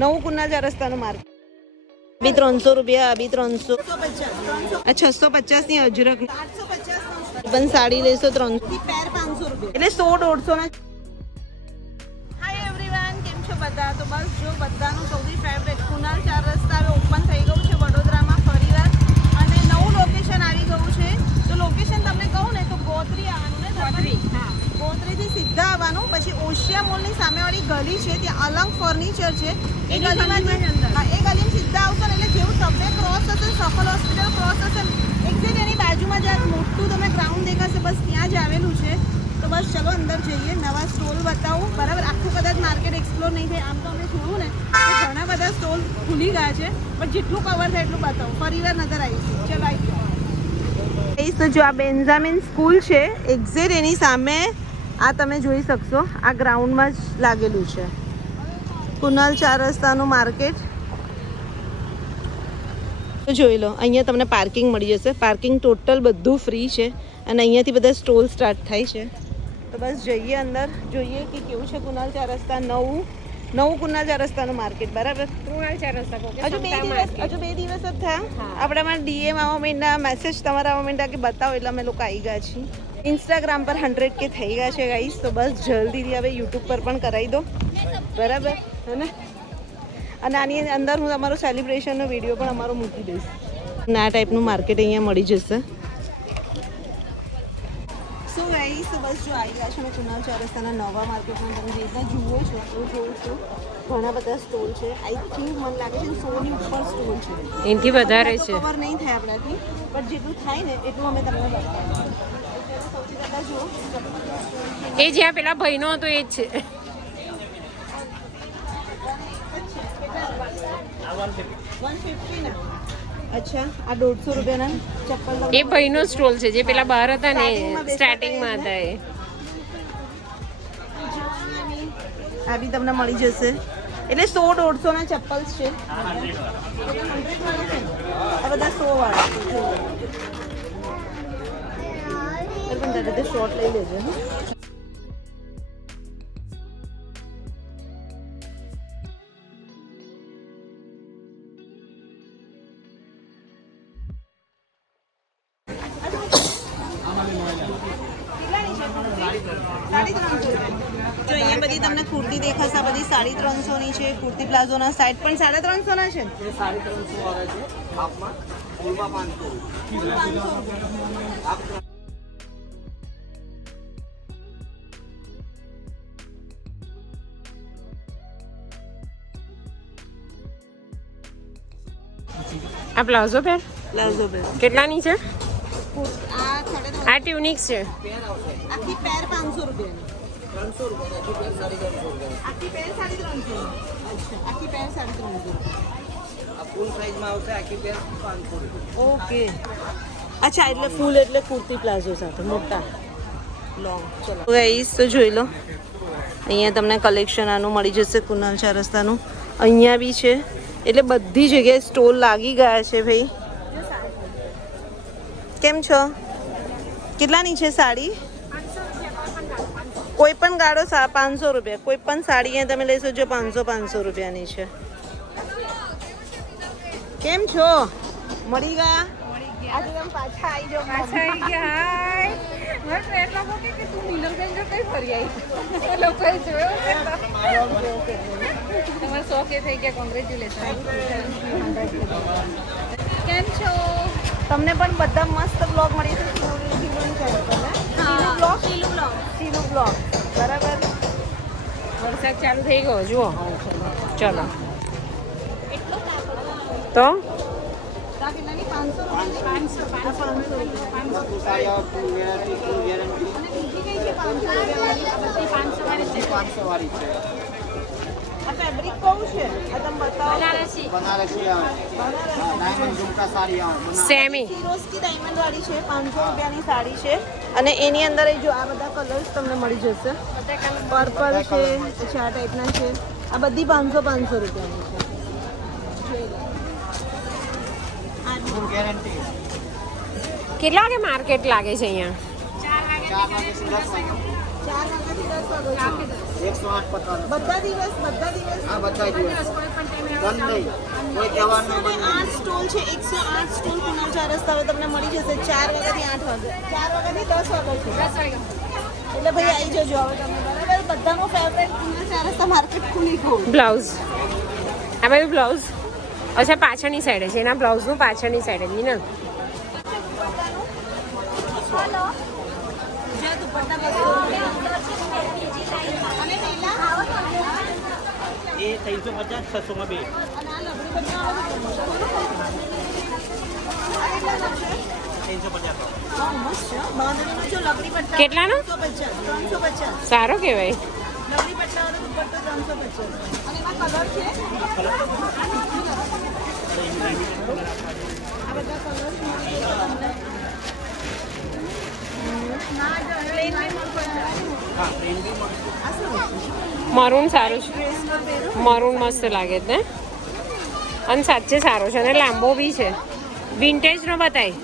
નવું કુનાલ 4 રસ્તાનું માર્કેટ. બી 300 રૂપિયા, બી 300, 650 ની અજરક, 850 પણ સાડી લેશો 300 પેર 500 રૂપિયા એટલે 100-150 ના. હાય એવરીવન, કેમ છો બધા? તો બસ જો બધાનું સૌથી ફેવરેટ કુનાલ 4 રસ્તા હવે ઓપન થઈ ગયું છે વડોદરામાં ફરીવાર, અને નવું લોકેશન આવી ગયું છે. તો લોકેશન તમને કહું ને તો ગોત્રી આવવાનું ને, ગોત્રીથી સીધા આવવાનું, પછી ઓશિયા મોલની સામેવાળી ગલી છે ત્યાં અલંગ ફર્નિચર છે, એ ગલીમાં સીધા આવશો ને એટલે જેવું સબવે ક્રોસ થશે, સફલ હોસ્પિટલ ક્રોસ થશે, એક્ઝેક્ટ એની બાજુમાં જ્યાં મોટું તમે ગ્રાઉન્ડ દેખાશે બસ ત્યાં જ આવેલું છે. તો બસ ચલો અંદર જઈએ, નવા સ્ટોલ બતાવું. બરાબર, આખું કદાચ માર્કેટ એક્સપ્લોર નહીં થાય, આમ તો અમે જોયું ને તો ઘણા બધા સ્ટોલ ખુલી ગયા છે, પણ જેટલું કવર થાય એટલું બતાવું. ફરીવાર નજર આવીશું. ચલો આવી તો જો આ બેન્ઝામિન સ્કૂલ છે, એક્ઝેક્ટ એની સામે આ તમે જોઈ શકશો, આ ગ્રાઉન્ડમાં જ લાગેલું છે કુનાલ 4 રસ્તાનું માર્કેટ. જોઈ લો, અહીંયા તમને પાર્કિંગ મળી જશે. પાર્કિંગ ટોટલ બધું ફ્રી છે, અને અહીંયાથી બધા સ્ટોલ સ્ટાર્ટ થાય છે. તો બસ જઈએ અંદર, જોઈએ કે કેવું છે કુનાલ 4 રસ્તા. નવું કુનાલ 4 રસ્તાનું માર્કેટ. બરાબર, કુનાલ 4 રસ્તા હજુ 2 દિવસ જ થયા. આપણામાં ડીએમ આવવા માંડ્યા, મેસેજ તમારા આવવા માંડ્યા કે બતાવો, એટલે અમે લોકો આવી ગયા છીએ. ઇન્સ્ટાગ્રામ પર 100K થઈ ગયા છે ગાઈસ. તો બસ જલ્દીથી હવે યુટ્યુબ પર પણ કરાવી દો. બરાબર હે ને? અને આની અંદર હું તમારો સેલિબ્રેશનનો વિડીયો પણ અમારો મૂકી દઈશ. આ ટાઈપનું માર્કેટ અહીંયા મળી જશે. સો ગાઈસ, તો બસ જો આવી ગયા છે કુનાલ 4 રસ્તાના નવા માર્કેટમાં. તમે જે રીતના જુઓ છો એ જોઉં છું, ઘણા બધા સ્ટોલ છે. આઈ થિંક મને લાગે છે 100 ની ઉપર સ્ટોલ છે. એનથી વધારે છે. કવર નહીં થાય આપણાથી, પણ જેટલું થાય ને એટલું અમે તમને બતાવીએ. સૌથી પહેલાં જુઓ, એ જ્યાં પેલા ભાઈનો હતો એ જ છે. અચ્છા, આ 150 રૂપિયાના ચપ્પલ. એ ભાઈનો સ્ટોલ છે જે પેલા બહાર હતા ને, સ્ટાર્ટિંગમાં હતા એ. આ બી તમને મળી જશે, એટલે 100-150 ના ચપ્પલ્સ છે. આ બધા 100 વાળા પણ શોર્ટ લઈ લેજો. જો અહીંયા બધી તમને કુર્તી દેખાશે, આ બધી 350 ની છે. કુર્તી પ્લાઝોના સાઈડ પણ 350 ના છે. 350 વાળા છે, હાફમાં, ફૂલમાં 500. આ પ્લાઝો પેર કેટલાની છે? આ ટ્યુનિક છે. આખી પેર 500 રૂપિયાની. 300 રૂપિયા, આખી પેર 350. આખી પેર 350. આ ફૂલ સાઈઝમાં આવશે, આખી પેર 500 રૂપિયા. ઓકે, અચ્છા, એટલે ફૂલ એટલે કુર્તી પ્લાઝો સાથે મોટા લોંગ. ચલો ગાઈસ, તો જોઈ લો, અહીંયા તમને કલેક્શન આનું મળી જશે કુનાલ 4 રસ્તાનું. અહીંયા બી છે, એટલે બધી જગ્યાએ સ્ટોલ લાગી ગયા છે. ભાઈ કેમ છો? કેટલાની છે સાડી? કોઈ પણ ગાળો 500 રૂપિયા. કોઈ પણ સાડી અહીંયા તમે લેશો જો 500 રૂપિયાની છે. કેમ છો? મળી ગયા? આજે તમે પાછા આવી જાઓ. પાછા આવી ગયા. હાય, મને ફ્રેન્ડ લોકો કે તું મિનલબેન જો કઈ ફરી આવી. લોકોએ જોયો છે તમારા શોખ એ થઈ ગયા. કોંગ્રેચ્યુલેશન. કેમ છો? તમને પણ બધા મસ્ત બ્લોગ મળી છે સીનું બ્લોગ. બરાબર, વરસાદ ચાલુ થઈ ગયો જુઓ. ચલો તો કેટલાની? 500 ફૂલ ગેરંટી, ફૂલ ગેરંટી. અને બીજી કઈ છે 500 રૂપિયાવાળી? 500 વાળી છે. આ ફેબ્રિક કયું છે? આ તમે બતાવો. બનારસી આવે, ડાયમંડ ઝુમકા સાડી આવે. સેમી સિરોસ્કી ડાયમંડ વાળી છે, 500 રૂપિયાની સાડી છે. અને એની અંદર જો આ બધા કલર્સ તમને મળી જશે. પર્પલ છે, પછી આ ટાઈપના છે. આ બધી 500 રૂપિયાની છે. Full guarantee. કેટલા વાગે માર્કેટ લાગે છે અહીંયા? 4 વાગે, 10 વાગે. 4 વાગ્યાથી 10 વાગ્યા સુધી. 108 પતવાના બધા દિવસ હા બધા દિવસ બંધ નહીં કોઈ તહેવાર નહીં બંધ 8 સ્ટોલ છે. 108 સ્ટોલ કુનાલ 4 રસ્તા હવે તમને મળી જશે 4 વાગ્યાથી 8 વાગ્યા 4 વાગ્યાથી 10 વાગ્યા સુધી. એટલે ભાઈ આવી જજો હવે તમે બરાબર. બધાનો ફેવરેટ કુનાલ 4 રસ્તા માર્કેટ ખુલી ગયું. બ્લાઉઝ આ બધું બ્લાઉઝ અચ્છા પાછળની સાઈડે છે એના બ્લાઉઝનું પાછળની સાઈડે મિનલ જે દુપટ્ટા 200 અને પહેલા એ 350 600 માં બે અને આ લગડી બનાવો આ કેટલા લાગશે? 350 હા મસ્ત છે બાંધણીનો જો લગડી પટ્ટા કેટલાનો? 350 સારો કહેવાય લગડી પટ્ટાવાળો દુપટ્ટો 350 અને એમાં કલર છે આ બધા કલર હા પ્લેન બી મરૂન સારું છે મરૂન મસ્ત લાગે છે ને અને સાચે સારો છે અને લાંબો બી છે વિન્ટેજનો બતાય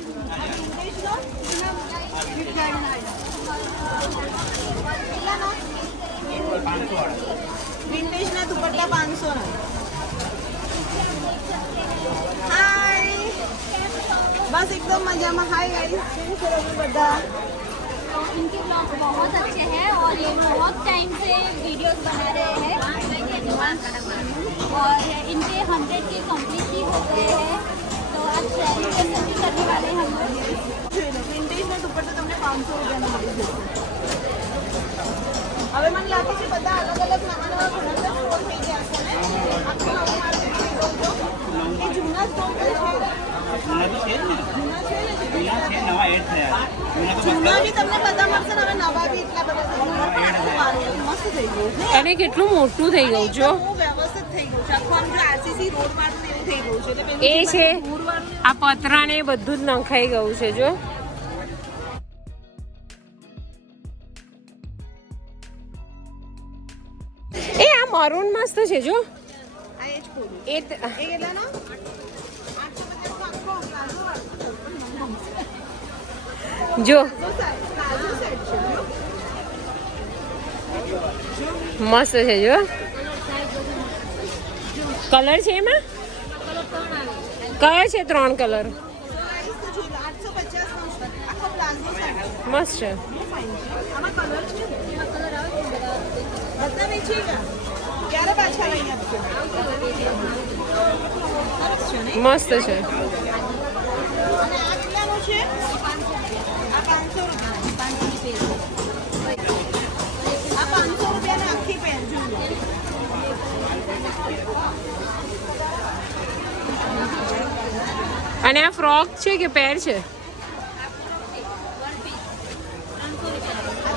વિન્ટેજના દુપટ્ટા 500 ના. હાય બસ એકદમ મજામાં. હાય ગાઈસ કેમ છો તમે બધા? इनके ब्लॉग बहुत अच्छे हैं और ये बहुत टाइम से वीडियोस बना रहे हैं और इनके 100 के कंप्लीट भी हो गए हैं तो आज सेलिब्रेशन भी करने वाले हैं हम लोग વિન્ટેજના દુપટ્ટા તમને 500 રૂપિયાનો મળી જશે. હવે મને લાગે છે બધા અલગ અલગ નવા નવા ઘણા બધા સ્ટોર થઈ ગયા છે ને આખું નવું માર્કેટ થઈ ગયું છે. એ જૂના સ્ટોર છે જૂના બી છે ને જૂના છે ને જૂના છે નવા એડ થયા જૂના તો જૂના બી તમને બધા મળશે ને હવે નવા બી એટલા બધા થઈ ગયા. આખું માર્કેટ મસ્ત થઈ ગયું છે. અને કેટલું મોટું થઈ ગયું જો બહુ વ્યવસ્થિત થઈ ગયું છે. આખું આમ જો આરસીસી રોડ વાળું ને એવું થઈ ગયું છે. એટલે પેલું એ છે દૂર વાળું આ પતરા ને બધું જ નખાઈ ગયું છે જો એ આ મરૂન મસ્ત છે જો આ એ જ ખોલું. એ એ કેટલાનો? 850 નો આખો પ્લાઝો વાળો. જો પ્લાઝો સેટ છે જો. મસ્ત છે જો કલર છે એમાં કયો છે 3 કલર 850 નો છે. આખો પ્લાઝો સેટ. મસ્ત છે બહુ ફાઇન છે. આમાં કલર છે. બધા વેચી ગયા. ક્યારે પાછા લઈ આપશો? સરસ છે ને? મસ્ત છે અને આ કેટલાનું છે? આ 500 રૂપિયા. આ 500 રૂપિયાની આખી પેન જુઓ. અને આ ફ્રોક છે કે પેર છે આ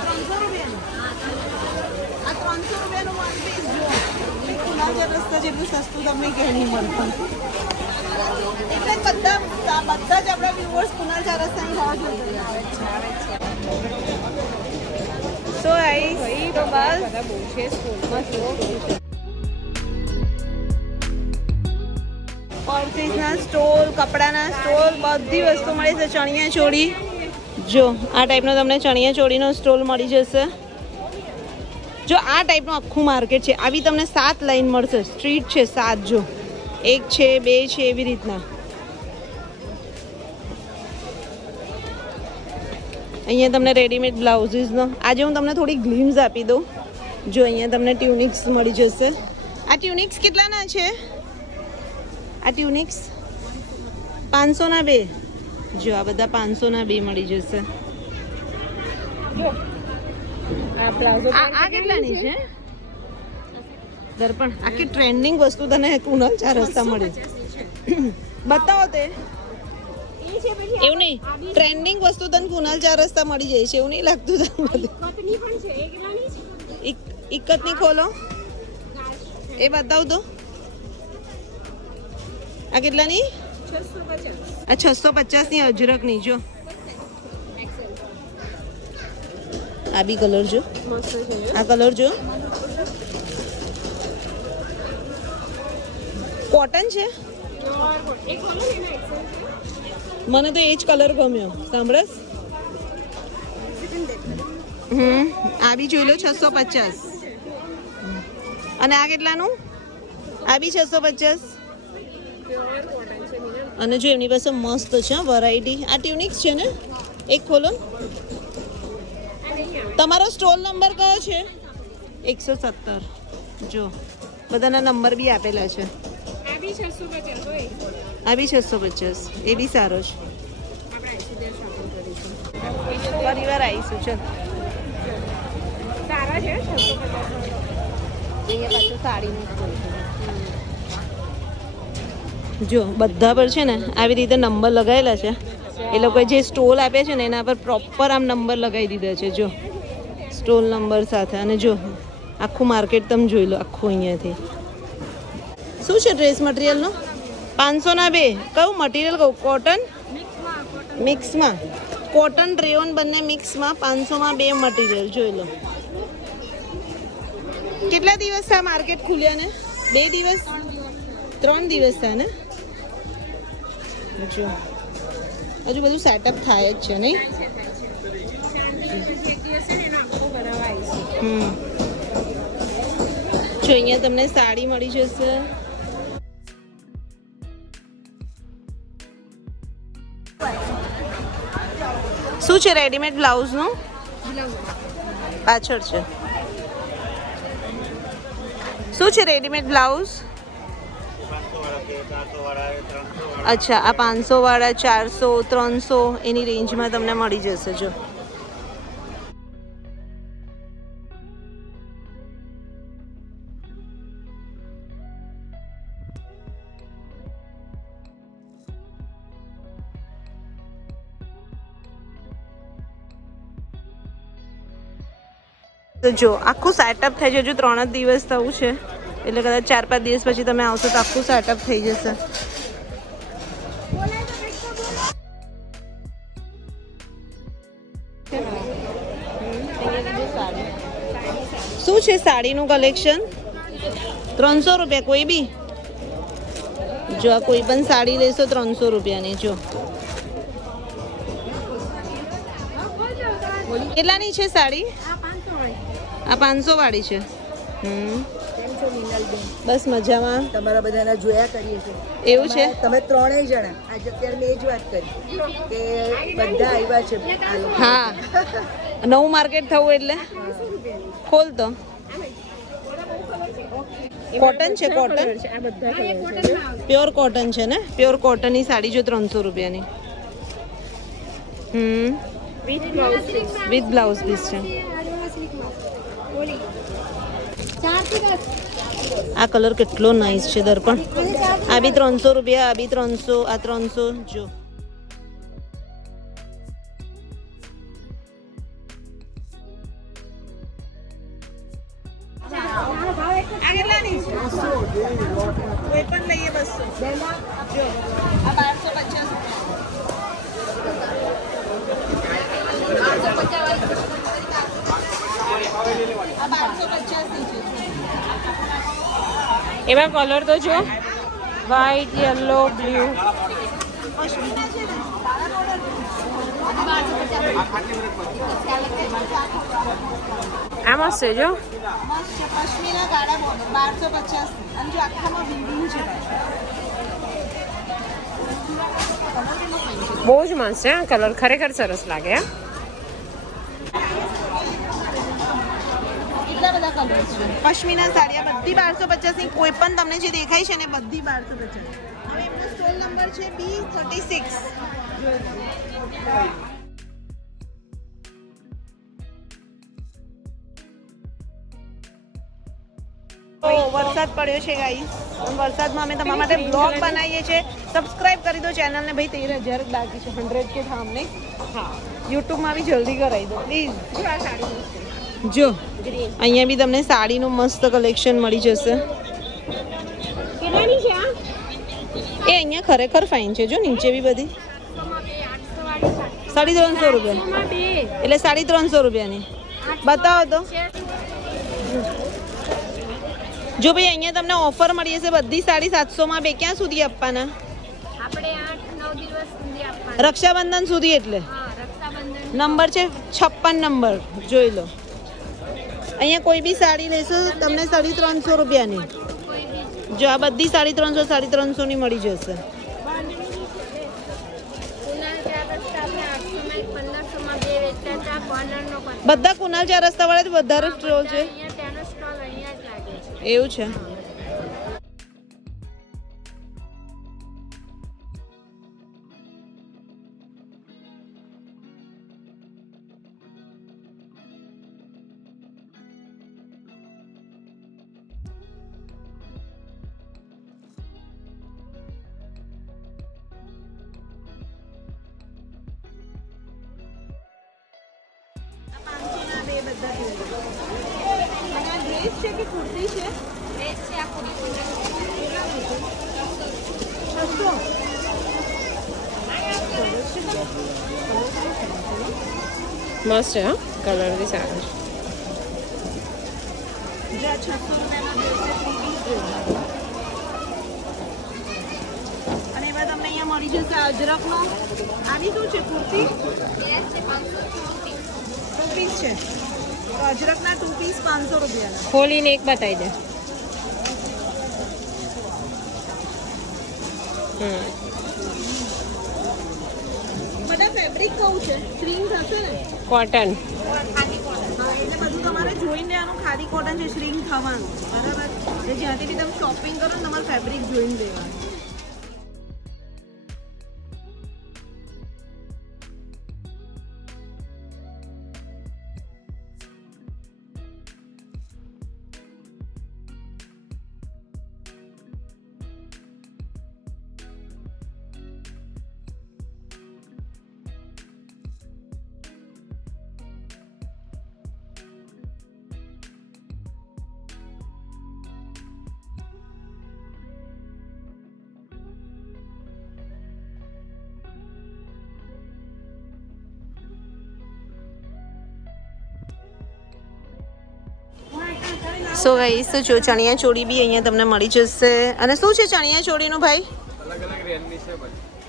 300 રૂપિયાનું. આ 300 રૂપિયાનું વન પીસ જુઓ. એ કુનાલ રસ્તા જેટલું સસ્તું તમને ક્યાંય નહીં મળતું. એટલે જ બધા જ આપણા વ્યુઅર્સ કુનાલ ચાર રસ્તાની રાહ જોઈ રહ્યા છે. સો આઈસ તો બસ બધા બહુ છે સ્કૂલમાં જુઓ પર્સીસના સ્ટોલ કપડાના સ્ટોલ બધી વસ્તુ મળી જશે. ચણિયા ચોળી જો આ ટાઈપનો તમને ચણિયા ચોળીનો સ્ટોલ મળી જશે. જો આ ટાઈપનું આખું માર્કેટ છે. આવી તમને 7 લાઈન મળશે. સ્ટ્રીટ છે 7 જો 1 છે 2 છે એવી રીતના. અહીંયા તમને રેડીમેડ બ્લાઉઝીસનો આજે હું તમને થોડી ગ્લિમ્સ આપી દઉં. જો અહીંયા તમને ટ્યુનિક્સ મળી જશે. આ ટ્યુનિક્સ કેટલાના છે? આ ટ્યુનિક્સ 500 ના 2. જો આ બધા 500 ના 2 મળી જશે. આ પ્લાઝો આ કેટલાની છે? દર્પણ આખી ટ્રેન્ડિંગ વસ્તુ તને કુનાલ ચાર રસ્તા મળી. બતાવો તે એવું નહીં ટ્રેન્ડિંગ વસ્તુ તને કુનાલ ચાર રસ્તા મળી જાય છે એવું નહીં લાગતું તમને? ઇકતની ખોલો એ બતાવ તો. આ કેટલાની? આ 650 ની અજરકની જો. આ બી કલર જો. આ કલર જો. કોટન છે. મને તો એ જ કલર ગમ્યો. સાંભળસ આ બી જોઈ લો 650. અને આ કેટલાનું? આ બી 650. અને જો એમની પાસે મસ્ત છે વેરાયટી. આ ટ્યુનિક્સ છે ને? એક ખોલો. તમારો સ્ટોલ નંબર કયો છે? 117. જો બધાના નંબર બી આપેલા છે. આ બી 650. એ બી સારો છે. પરિવાર આવીશું ચાલ. સારા છે અહીંયા પાછું સાડીનું જો બધા પર છે ને આવી રીતે નંબર લગાવેલા છે. એ લોકોએ જે સ્ટોલ આપ્યા છે ને એના પર પ્રોપર આમ નંબર લગાવી દીધા છે. જો સ્ટોલ નંબર સાથે. અને જો આખું માર્કેટ તમે જોઈ લો આખું અહીંયાથી. શું છે ડ્રેસ મટીરિયલનું? 500ના 2. કયું મટીરિયલ કહું? કોટન મિક્સમાં. કોટન રેયોન બંને મિક્સમાં 500માં 2 મટીરિયલ જોઈ લો. કેટલા દિવસ થયા માર્કેટ ખુલ્યા ને? 2 દિવસ 3 દિવસ થયા ને? જો હજુ બધું સેટઅપ થાય જ છે નહીં? જો અહીંયા તમને સાડી મળી જશે. શું છે રેડીમેડ બ્લાઉઝનું? પાછળ છે. શું છે રેડીમેડ બ્લાઉઝ? અચ્છા આ 500 વાળા 400 300 એની રેન્જમાં તમને મળી જશે. જો તો જો આખું સેટઅપ થઈ જાય. હજુ 3 જ દિવસ થવું છે એટલે કદાચ 4-5 દિવસ પછી તમે આવશો તો આખું સેટઅપ થઈ જશે. શું છે સાડીનું કલેક્શન? 300 રૂપિયા કોઈ બી. જો આ કોઈ પણ સાડી લેશો 300 રૂપિયાની. જો કેટલાની છે સાડી? આ 500 વાળી છે. બસ મજામાં. તમારા બધાના જોયા કરીએ છીએ. એવું છે? તમે 3 જણા આજે અત્યારે મેં જ વાત કરી કે બધા આવ્યા છે આ લોકો. હા નવું માર્કેટ થવું એટલે ખોલ તો. કોટન છે કોટન. પ્યોર કોટન છે ને? પ્યોર કોટનની સાડી જો 300 રૂપિયાની. વિથ બ્લાઉઝ પીસ છે. આ કલર કેટલો નાઇસ છે દર્પણ. આ બી 300 રૂપિયા. આ બી 300. આ 300. જો આ કેટલાની છે? કોઈ પણ લઈએ 200. જો આ 1250. આ 1250 ની છે. એમાં કલર તો જો વ્હાઈટ યલો બ્લુ. આ મસ્ત છે જો. પશ્મિના ગાળા બોર્ડર 1250. અને જો આખામાં બિલ્ડિંગ છે. બહુ જ મસ્ત છે. આ કલર ખરેખર સરસ લાગે. કેટલા બધા કલર છે. પશ્મિના સાડી આ બધી 1250 ની. કોઈ પણ તમને જે દેખાય છે ને બધી 1250. હવે એમનો સ્ટોલ નંબર છે B36. તો વરસાદ પડ્યો છે ગાઈસ. વરસાદમાં અમે તમારા માટે બ્લોગ બનાવીએ છીએ. સબસ્ક્રાઇબ કરી દો ચેનલને. ભાઈ 13,000 જ બાકી છે. 100 કે થામને. હા યુટ્યુબમાં બી જલ્દી કરાવી દો પ્લીઝ. જો અહીંયા બી તમને સાડીનું મસ્ત કલેક્શન મળી જશે. કેટલાની છે આ? એ અહીંયા ખરેખર ફાઇન છે. જો નીચે બી બધી 350 રૂપિયા. એટલે 350 રૂપિયાની. બતાવો તો. જો ભાઈ અહીંયા તમને ઓફર મળી જશે. બધી સાડી 700માં 2. ક્યાં સુધી આપવાના? આપણે 8-9 દિવસ સુધી આપવાના. રક્ષાબંધન સુધી. એટલે હા રક્ષાબંધન નંબર છે 56 નંબર. જોઈ લો. અહીંયા કોઈ બી સાડી લેશો તમને 350 રૂપિયાની. જો આ બધી 350 ની મળી જશે. બધા કુનાલ 4 રસ્તા વાળા વધારે સ્ટોલ છે એવું છે. છે કે કુર્તી છે? ડ્રેસ છે આ પૂરી મસ્ત છે. હા, કલર બી સારો છે. જે 600 રૂપિયાનો અને એવા તમને અહીંયા મળી જશે અજરકનો. આની શું છે કુર્તી? ડ્રેસ છે 500 2 પીસ છે તો અજરકના 2 પીસ 500 રૂપિયાના. ખોલીને એક બતાવી દે. બધા ફેબ્રિક કહું છે શ્રિંક હશે ને કોટન. ખાલી કોટન. હા એટલે બધું તમારે જોઈને લેવાનું. ખાલી કોટન છે શ્રિંક થવાનું બરાબર. એટલે જ્યાંથી બી તમે શોપિંગ કરો ને તમારે ફેબ્રિક જોઈને લેવાનું. સો ગાઈસ તો જો ચણિયા ચોળી બી અહીંયા તમને મળી જશે. અને શું છે ચણિયા ચોળીનું ભાઈ?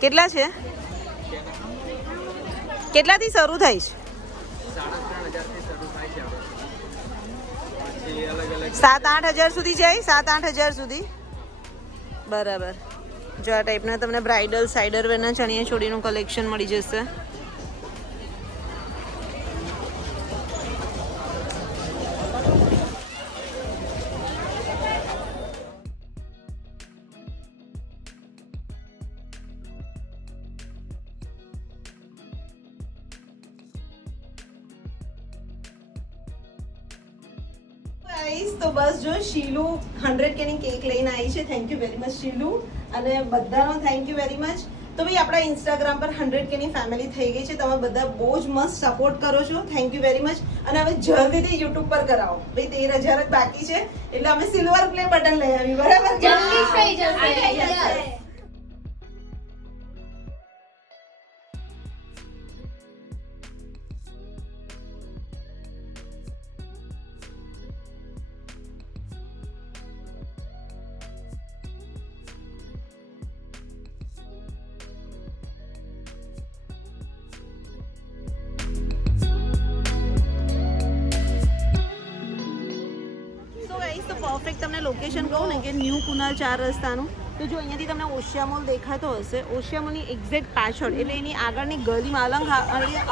કેટલા છે? કેટલાથી શરૂ થાય છે? 7-8 હજાર સુધી જાય. 7-8 હજાર સુધી બરાબર. જો આ ટાઈપના તમને બ્રાઇડલ સાઇડર વેરના ચણિયા ચોળીનું કલેક્શન મળી જશે. તો બસ જો શીલુ 100K ની કેક લઈને આવી છે. થેન્ક યુ વેરી મચ શીલુ અને બધાનો થેન્ક યુ વેરી મચ. તો ભાઈ આપણા ઇન્સ્ટાગ્રામ પર 100K ની ફેમિલી થઈ ગઈ છે. તમે બધા બહુ જ મસ્ત સપોર્ટ કરો છો. Thank you very much. અને હવે જલ્દીથી યુટ્યુબ પર કરાવો ભાઈ. 13,000 જ બાકી છે એટલે અમે સિલ્વર પ્લે બટન લઈ આવી બરાબર. જલ્દી થઈ જશે. પરફેક્ટ તમને લોકેશન કહું ને કે ન્યૂ કુનાલ 4 રસ્તાનું. તો જો અહીંયાથી તમને ઓશિયા મોલ દેખાતો હશે. ઓશિયા મોલની એક્ઝેક્ટ પાછળ એટલે એની આગળની ગલીમાં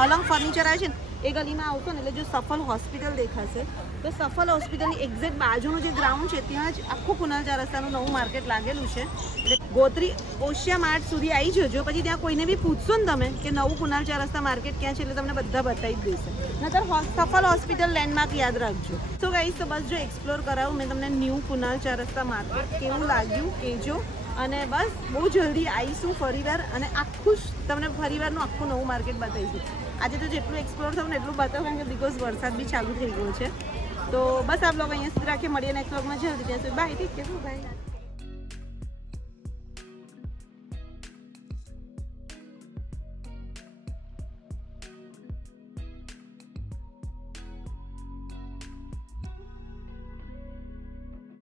અલંગ ફર્નિચર આવે છે ને એ ગલીમાં આવતો ને એટલે જો સફલ હોસ્પિટલ દેખાશે તો સફલ હોસ્પિટલની એક્ઝેક્ટ બાજુનું જે ગ્રાઉન્ડ છે ત્યાં જ આખું કુનાલ 4 રસ્તાનું નવું માર્કેટ લાગેલું છે. એટલે ગોત્રી ઓશિયા માર્ટ સુધી આવી જજો. પછી ત્યાં કોઈને બી પૂછશો ને તમે કે નવું કુનાલ 4 રસ્તા માર્કેટ ક્યાં છે એટલે તમને બધા બતાવી જ દેશે. નતર સફલ હોસ્પિટલ લેન્ડમાર્ક યાદ રાખજો. તો ગાઈસ તો બસ જો એક્સપ્લોર કરાવું મેં તમને ન્યૂ કુનાલ 4 રસ્તા માર્કેટ. કેવું લાગ્યું કહેજો. અને બસ બહુ જલ્દી આવીશું ફરીવાર અને આખું જ તમને ફરીવારનું આખું નવું માર્કેટ બતાવીશું. આજે તો જેટલું એક્સપ્લોર થયું ને એટલું બતાવું કારણ કે બિકોઝ વરસાદ બી ચાલુ થઈ ગયો છે. તો બસ આ બ્લોગ અહીંયા સુધી રાખીએ. મળીએ નેક્સ્ટ બ્લોગમાં જલ્દી. ત્યાં સુધી બાય. ઠીક છે બાય.